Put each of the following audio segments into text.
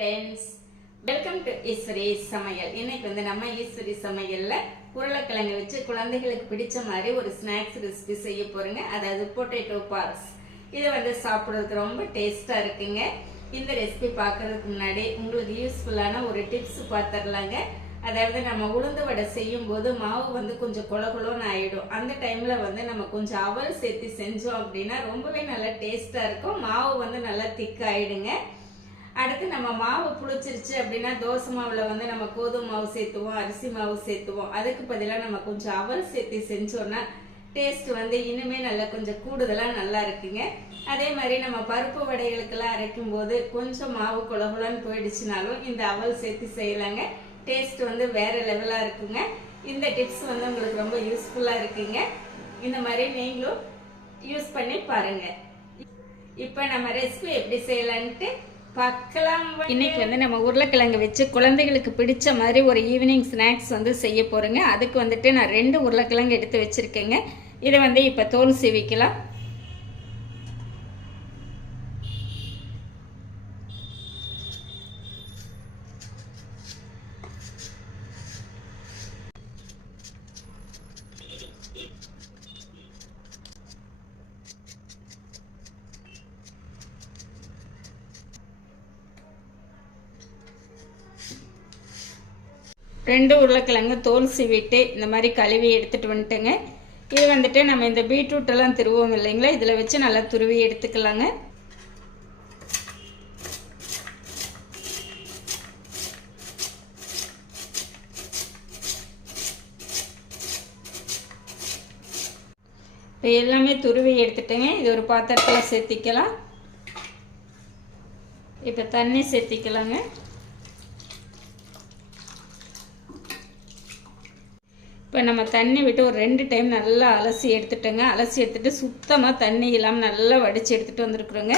Friends welcome to Eswari சமையல் இன்னைக்கு வந்து நம்ம ஈஸ்வரி சமையல்ல உருளைக்கிழங்கு வச்சு குழந்தைகளுக்கு பிடிச்ச மாதிரி ஒரு ஸ்நாக்ஸ் ரெசிபி செய்ய போறேங்க. அதாவது பொட்டேட்டோ பால்ஸ் இது வந்து சாப்பிட்றதுக்கு ரொம்ப டேஸ்டா இருக்குங்க. இந்த ரெசிபி பார்க்கறதுக்கு முன்னாடி உங்களுக்கு யூஸ்ஃபுல்லான ஒரு டிப்ஸ் பார்த்துடலாங்க. அதாவது நம்ம உளுந்து வடை செய்யும் போது மாவு வந்து கொஞ்சம் கொல ஆயிடும். அந்த டைம்ல வந்து நம்ம கொஞ்சம் அவல் சேர்த்து செஞ்சோம் அப்படின்னா ரொம்பவே நல்லா டேஸ்டா இருக்கும். மாவு வந்து நல்லா திக் ஆயிடுங்க. அடுத்து நம்ம மாவு புளிச்சிருச்சு அப்படின்னா தோசை மாவுல வந்து நம்ம கோதுமை மாவு சேர்த்துவோம் அரிசி மாவு சேர்த்துவோம். அதுக்கு பதிலாக நம்ம கொஞ்சம் அவல் சேர்த்து செஞ்சோம்னா டேஸ்ட் வந்து இன்னுமே நல்லா கொஞ்சம் கூடுதலாக நல்லா இருக்குங்க. அதே மாதிரி நம்ம பருப்பு வடைகளுக்கெல்லாம் அரைக்கும் போது கொஞ்சம் மாவு குழகுலான்னு போயிடுச்சுனாலும் இந்த அவல் சேர்த்து செய்யலாங்க. டேஸ்ட் வந்து வேற லெவலாக இருக்குங்க. இந்த டிப்ஸ் வந்து உங்களுக்கு ரொம்ப யூஸ்ஃபுல்லாக இருக்குங்க. இந்த மாதிரி நீங்களும் யூஸ் பண்ணி பாருங்க. இப்போ நம்ம ரெசிபி எப்படி செய்யலான்ட்டு இன்னைக்கு வந்து நம்ம உருளைக்கிழங்கு வச்சு குழந்தைகளுக்கு பிடிச்ச மாதிரி ஒரு ஈவினிங் ஸ்நாக்ஸ் வந்து செய்ய போறேங்க. அதுக்கு வந்துட்டு நான் ரெண்டு உருளைக்கிழங்கு எடுத்து வச்சிருக்கேங்க. இதை வந்து இப்போ தோல் சீவிக்கலாம். ரெண்டு உருளைக்கிழங்கு தோல் சீவிட்டு இந்த மாதிரி கழுவி எடுத்துகிட்டு வந்துட்டேங்க. இது வந்துட்டு நம்ம இந்த பீட்ரூட்டெல்லாம் திருவோம் இல்லைங்களா? இதில் வச்சு நல்லா துருவி எடுத்துக்கலாங்க. இப்போ எல்லாமே துருவி எடுத்துட்டேங்க. இது ஒரு பாத்திரத்தில் சேர்த்திக்கலாம். இப்போ தண்ணி சேர்த்திக்கலாங்க. இப்போ நம்ம தண்ணி விட்டு ஒரு ரெண்டு டைம் நல்லா அலசி எடுத்துட்டோங்க. அலசி எடுத்துட்டு சுத்தமாக தண்ணி இல்லாமல் நல்லா வடித்து எடுத்துகிட்டு வந்துருக்குறோங்க.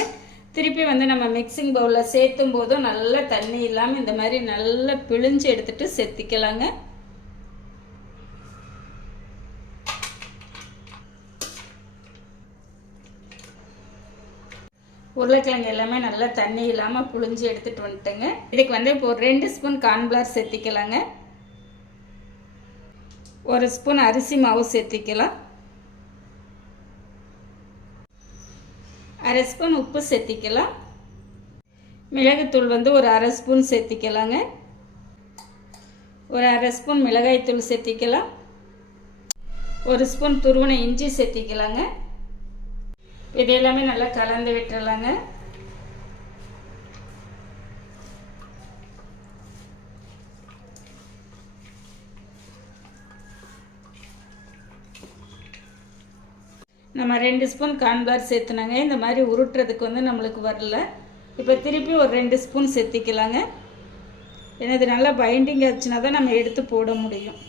திருப்பி வந்து நம்ம மிக்சிங் பவுலில் சேர்த்தும் போதும் நல்லா தண்ணி இல்லாமல் இந்த மாதிரி நல்லா பிழிஞ்சு எடுத்துகிட்டு செத்திக்கலாங்க. உருளைக்கிழங்கு எல்லாமே நல்லா தண்ணி இல்லாமல் புழிஞ்சு எடுத்துகிட்டு வந்துட்டேங்க. இதுக்கு வந்து இப்போ ஒரு ரெண்டு ஸ்பூன் கார்ன்ஃப்ளவர் சேர்த்திக்கலாங்க ஒரு ஸ்பூன் அரிசி மாவு சேர்த்திக்கலாம். அரை ஸ்பூன் உப்பு சேர்த்திக்கலாம். மிளகுத்தூள் வந்து ஒரு அரை ஸ்பூன் சேர்த்திக்கலாங்க. ஒரு அரை ஸ்பூன் மிளகாய்த்தூள் சேர்த்திக்கலாம். ஒரு ஸ்பூன் துருவனை இஞ்சி சேர்த்திக்கலாங்க. இது எல்லாமே நல்லா கலந்து விட்டுறலாங்க. நம்ம ரெண்டு ஸ்பூன் கார்ன்ஃப்ளவர் சேர்த்துனாங்க. இந்த மாதிரி உருட்டுறதுக்கு வந்து நம்மளுக்கு வரல. இப்போ திருப்பி ஒரு ரெண்டு ஸ்பூன் சேர்த்திக்கலாங்க. ஏன்னா இது நல்லா பைண்டிங் ஆச்சுன்னா தான் நம்ம எடுத்து போட முடியும்.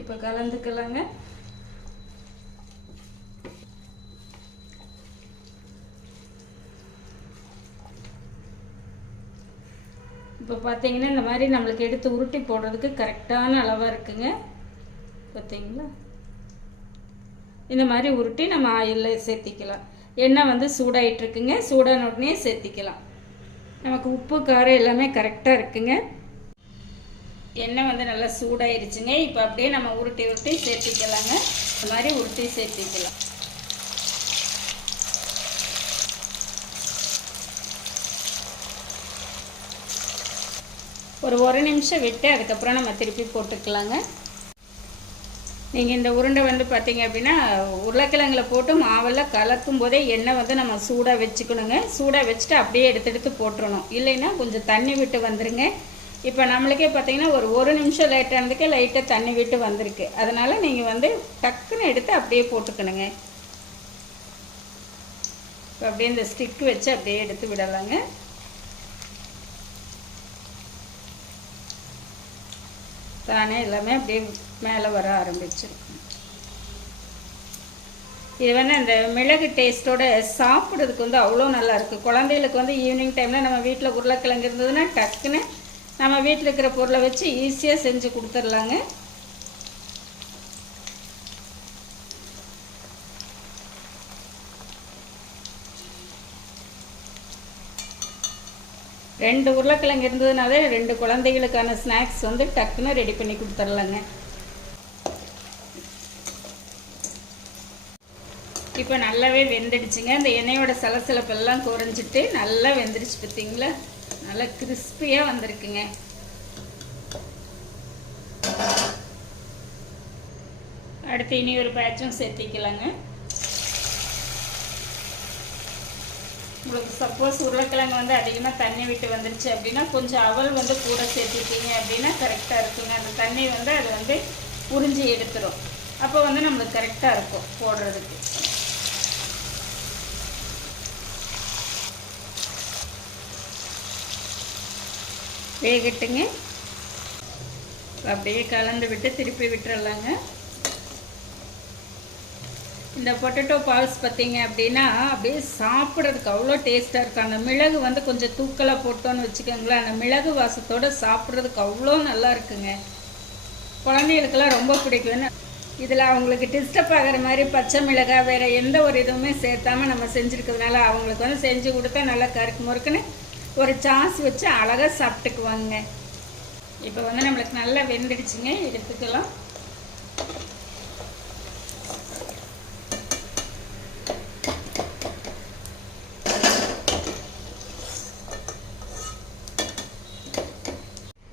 இப்போ கலந்துக்கலாங்க. இப்போ பார்த்தீங்கன்னா இந்த மாதிரி நம்மளுக்கு எடுத்து உருட்டி போடுறதுக்கு கரெக்டான அளவாக இருக்குங்க. பார்த்தீங்களா இந்த மாதிரி உருட்டி நம்ம ஆயிலில் சேர்த்திக்கலாம். எண்ணெய் வந்து சூடாயிட்ருக்குங்க சூடான உடனே சேர்த்திக்கலாம். நமக்கு உப்பு காரம் எல்லாமே கரெக்டாக இருக்குங்க. எண்ணெய் வந்து நல்லா சூடாயிருச்சுங்க. இப்போ அப்படியே நம்ம உருட்டி உருட்டி சேர்த்திக்கலாங்க. இந்த மாதிரி உருட்டி சேர்த்திக்கலாம். ஒரு ஒரு நிமிஷம் விட்டு அதுக்கப்புறம் நம்ம திருப்பி போட்டுக்கலாங்க. நீங்கள் இந்த உருண்டை வந்து பார்த்தீங்க அப்படின்னா உருளைக்கிழங்குல போட்டு மாவெல்லாம் கலக்கும் போதே எண்ணெய் வந்து நம்ம சூடாக வச்சுக்கணுங்க. சூடாக வச்சுட்டு அப்படியே எடுத்து எடுத்து போட்டுறணும். இல்லைன்னா கொஞ்சம் தண்ணி விட்டு வந்துடுங்க இப்போ நம்மளுக்கே பார்த்தீங்கன்னா ஒரு ஒரு நிமிஷம் லேட் ஆனதுக்கே லைட்டாக தண்ணி விட்டு வந்திருக்கு. அதனால் நீங்கள் வந்து டக்குன்னு எடுத்து அப்படியே போட்டுக்கணுங்க. இப்போ அப்படியே இந்த ஸ்டிக் வச்சு அப்படியே எடுத்து விடலாங்க. தானே எல்லாமே அப்படியே மேலே வர ஆரம்பிச்சிருக்கும் இது வந்து அந்த மிளகு டேஸ்ட்டோட சாப்பிட்றதுக்கு வந்து அவ்வளோ நல்லா இருக்குது குழந்தைகளுக்கு வந்து ஈவினிங் டைமில் நம்ம வீட்டில் உருளைக்கிழங்கு இருந்ததுன்னா டக்குன்னு நம்ம வீட்டில் இருக்கிற பொருளை வச்சு ஈஸியாக செஞ்சு கொடுத்துர்லாங்க. ரெண்டு உருளைக்கிழங்கு இருந்ததுனாலே ரெண்டு குழந்தைகளுக்கான ஸ்நாக்ஸ் வந்து டக்குன்னு ரெடி பண்ணி கொடுத்துர்லாங்க. இப்போ நல்லாவே வெந்துடுச்சுங்க. இந்த எண்ணெயோட சலசலப்பெல்லாம் குறைஞ்சிட்டு நல்லா வெந்துடுச்சு பார்த்தீங்களா நல்லா கிறிஸ்பியாக வந்திருக்குங்க. அடுத்து இனி ஒரு பேட்சும் சேர்த்திக்கலாங்க. உங்களுக்கு சப்போஸ் உருளைக்கிழங்கு வந்து அதிகமாக தண்ணி விட்டு வந்துருச்சு அப்படின்னா கொஞ்சம் அவல் வந்து கூட சேர்த்துக்கிட்டீங்க அப்படின்னா கரெக்டாக இருக்குங்க. அந்த தண்ணி வந்து அது வந்து உறிஞ்சி எடுத்துரும். அப்போ வந்து நம்மளுக்கு கரெக்டாக இருக்கும் போடுறதுக்கு. வேகட்டுங்க. அப்படியே கலந்து விட்டு திருப்பி விட்டுறலாங்க. இந்த பொட்டேட்டோ பால்ஸ் பார்த்தீங்க அப்படின்னா அப்படியே சாப்பிட்றதுக்கு அவ்வளோ டேஸ்ட்டாக இருக்கும். அந்த மிளகு வந்து கொஞ்சம் தூக்கலாக போட்டோன்னு வச்சுக்கோங்களேன். அந்த மிளகு வாசத்தோடு சாப்பிட்றதுக்கு அவ்வளோ நல்லா இருக்குங்க. குழந்தைகளுக்கெல்லாம் ரொம்ப பிடிக்கும் இதில் அவங்களுக்கு டிஸ்டர்ப் ஆகிற மாதிரி பச்சை மிளகாய் வேறு எந்த ஒரு இதுவுமே சேர்த்தாமல் நம்ம செஞ்சுருக்கிறதுனால அவங்களுக்கு வந்து செஞ்சு கொடுத்தா நல்லா கருக்கு முறுக்குன்னு ஒரு சாஸ் வச்சு அழகாக சாப்பிட்டுக்குவாங்க. இப்போ வந்து நம்மளுக்கு நல்லா வெந்துடுச்சுங்க. எடுத்துக்கலாம்.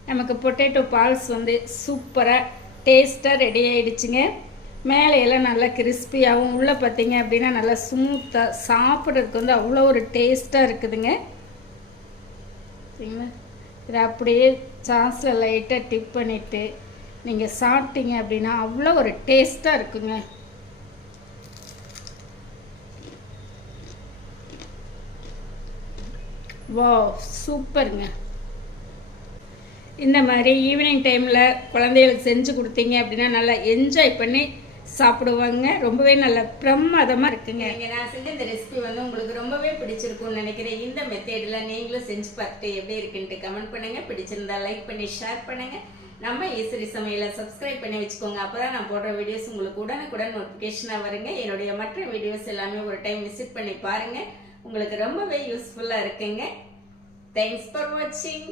நமக்கு பொட்டேட்டோ பால்ஸ் வந்து சூப்பராக டேஸ்ட்டாக ரெடி ஆகிடுச்சுங்க மேலே எல்லாம் நல்லா கிறிஸ்பியாகவும் உள்ளே பார்த்தீங்க அப்படின்னா நல்லா ஸ்மூத்தாக சாப்பிட்றதுக்கு வந்து அவ்வளோ ஒரு டேஸ்ட்டாக இருக்குதுங்க. சரிங்களா இதை அப்படியே சாஸில் லைட்டாக டிப் பண்ணிவிட்டு நீங்கள் சாப்பிட்டீங்க அப்படின்னா அவ்வளோ ஒரு டேஸ்ட்டாக இருக்குங்க. வா சூப்பருங்க இந்த மாதிரி ஈவினிங் டைமில் குழந்தைகளுக்கு செஞ்சு கொடுத்தீங்க அப்படின்னா நல்லா என்ஜாய் பண்ணி சாப்பிடுவாங்க. ரொம்பவே நல்ல பிரமாதமாக இருக்குங்க. நான் செஞ்ச இந்த ரெசிபி வந்து உங்களுக்கு ரொம்பவே பிடிச்சிருக்கும்னு நினைக்கிறேன். இந்த மெத்தேடில் நீங்களும் செஞ்சு பார்த்துட்டு எப்படி இருக்குன்ட்டு கமெண்ட் பண்ணுங்கள் பிடிச்சிருந்தா லைக் பண்ணி ஷேர் பண்ணுங்கள் நம்ம ஈஸ்வரி சமையலை சப்ஸ்கிரைப் பண்ணி வச்சுக்கோங்க. அப்போ தான் நான் போடுற வீடியோஸ் உங்களுக்கு உடனுக்குடன் நோட்டிஃபிகேஷனாக வருங்க. என்னுடைய மற்ற வீடியோஸ் எல்லாமே ஒரு டைம் விசிட் பண்ணி பாருங்கள் உங்களுக்கு ரொம்பவே யூஸ்ஃபுல்லாக இருக்குங்க. தேங்க்ஸ் ஃபார் வாட்சிங்